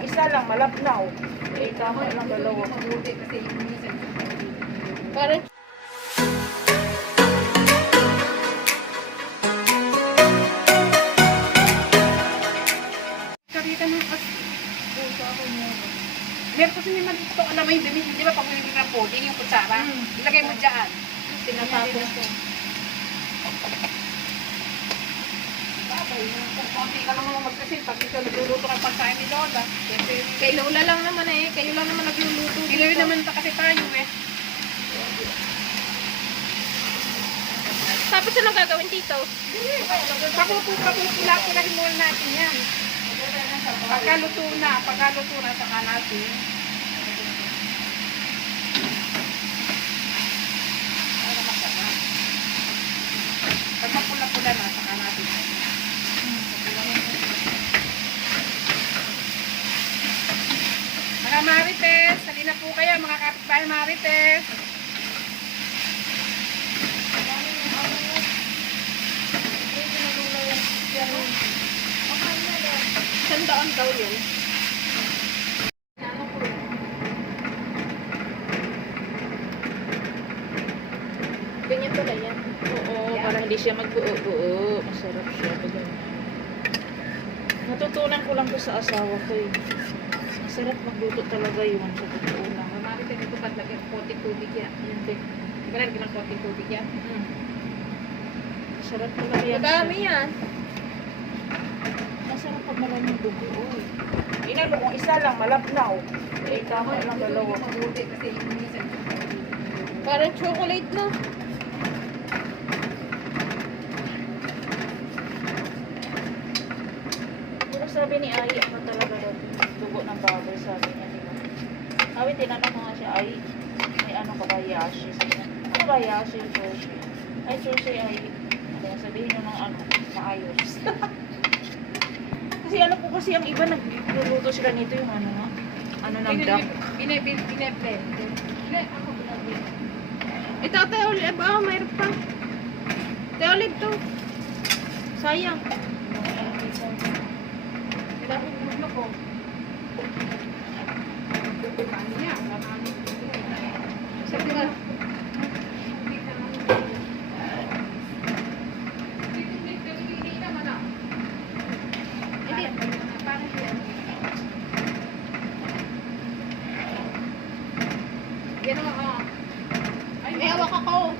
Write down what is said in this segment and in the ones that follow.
Isa lang, malapnaw. Eh, tama lang dalawa. Parang Karita ng puso ako mo. Meron kasi naman ito, alam mo yung bimis, di ba pag hindi ka pudding, yung kutsara, ilagay mo dyan. tinatapos ko. Konti ka naman magkasin, pag ito nagluluto ng pagkain ni Lola. Kay Lola lang naman eh. Kayo lang naman nagluluto. Pinoy naman ta kasi tayo eh. Tapos anong gagawin dito? Papupula-pulahin muna natin yan. Pagkaluto na, saka natin. Para masarap. Pag mapula-pula na, saka natin. Mga Marites, halina po kayo, mga kapitbahay Marites. Sandaan daw yun. Ganyan pala yan. Oo, para hindi siya magbuo-buo. Masarap siya. Natutunan ko lang to sa asawa ko eh. Masarap magluto talaga yun sa totoo lang. Mga Marites, ito pa lagyan konting tubig yan. Di ba nalagyan ng konting tubig yan? Masarap talaga yan. Madami yan. Masarap pag maraming dugo. Oh. Inalo kung isa lang, malapnaw. Eh, tama lang dalawa. Parang chocolate na. Pero sabi ni Ay, ano talaga daw, dugo ng baboy, sabi niya, di ba? Sabi, tinanong ko nga siya, Ay, may ano ka ba, yashi? Sabi niya, ano ba yashi, sushi? Ay, sushi, ay, ano, sabihin nyo ng ano, maayos. Kasi ano po kasi ang iba, nagluluto sila nito yung ano, ano ng duck. Bineblend. Ito, Teo Olive. Oh, mayroon pa. Teo Olive to. Sayang. Kailangan mo ko. Kani niya. Sabi nga. May hawak ako.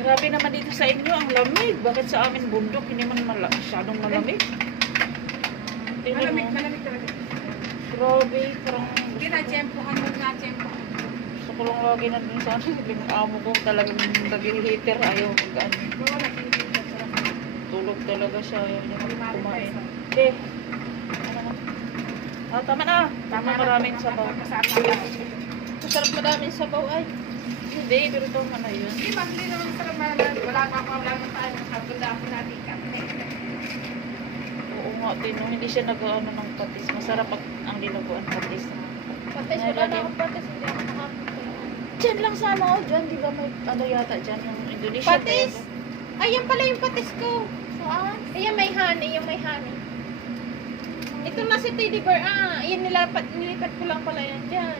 Grabe naman dito sa inyo, ang lamig. Bakit sa amin bundok, hindi man masyadong malamig? Tingnan mo. Malamig talaga. Grabe, parang Hindi na, tiyempohan mo na, tiyempohan. gusto ko lang lagi na dun sa ano, yung amo ko talagang nag-heater, ayaw mag-ano. Tulog talaga siya, ayaw niya kumain. Eh, ano na? Ah, tama na. Tama, maraming sabaw. Masarap madaming sabaw ay. Hindi, pero ito ano yun. Hindi, hindi naman sarap na wala pa tayo ng pagkunda ako natin kami. Oo nga, Tino, hindi siya nag-ano ng patis. Masarap pag ang dinuguan patis. Patis, wala na akong patis. Hindi ako nakapunta. Diyan lang sa ano, dyan, di ba may ano yata dyan, yung Indonesia. Patis? Ayan pala yung patis ko. Saan? Ayan may honey, yung may honey. Ito na si Teddy Bear. Ah, ayan nilipat ko lang pala yan dyan.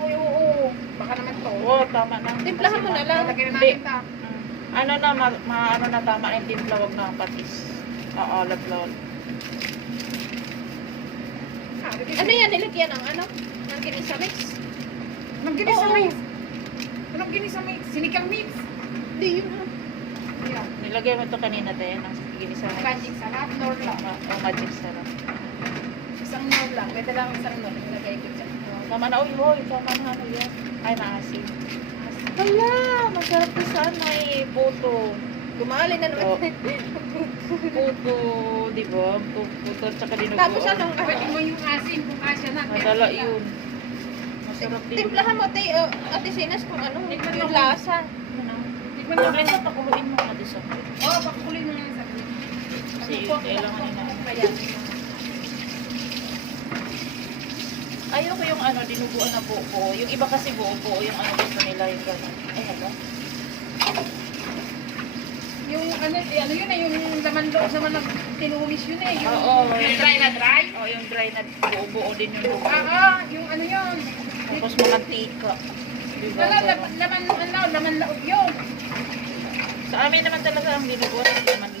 Uy, oo. Baka naman to. Oo, tama na. Timplahan mo na lang. Lagyan na Hindi. natin ta. Ano na, ano na tama na yung timpla, wag na ang patis. Aalat lang. Ano yan? Nilagyan ng ano? Ng ginisa mix? Anong ginisa Oo. mix? Anong ginisa mix? Sinikang mix? Hindi yun. Yeah. Nilagay mo ito kanina tayo ng ginisa. Magic sarap, nor lang. Ang magic sarap. Isang nor lang. Pwede lang isang nor. Ilagay ko dyan. Tama na, uy, tama na, ano yan? Ay, maasim. Hala, masarap to sa ano eh, puto. Gumali na Oh. naman. Puto, di ba? Puto at saka dinuguan. Tapos anong Pwede mo yung asin kung asya na. Madala yun. Masarap din. Timplahan mo tayo, Ate Sinas, kung ano, Tikman yung mo. lasa. Di ba Pag naman? ito, pakuluin mo nga sa Oo, pakukulin mo yung sabi. Kasi yun, kailangan nila. Kaya. Ayoko yung ano, dinuguan na buo-buo. Yung iba kasi buo-buo, yung ano gusto nila yung gano'n. Ay, ano? Yung ano yun eh, yung laman loob naman ng tinumis yun eh. Yung, Oo, yung dry na dry. Oh, yung dry na buo-buo din yung dugo. Yung ano yun. Tapos mamantika. Diba? Wala, laman loob yun. Sa amin naman talaga ang dinuguan, laman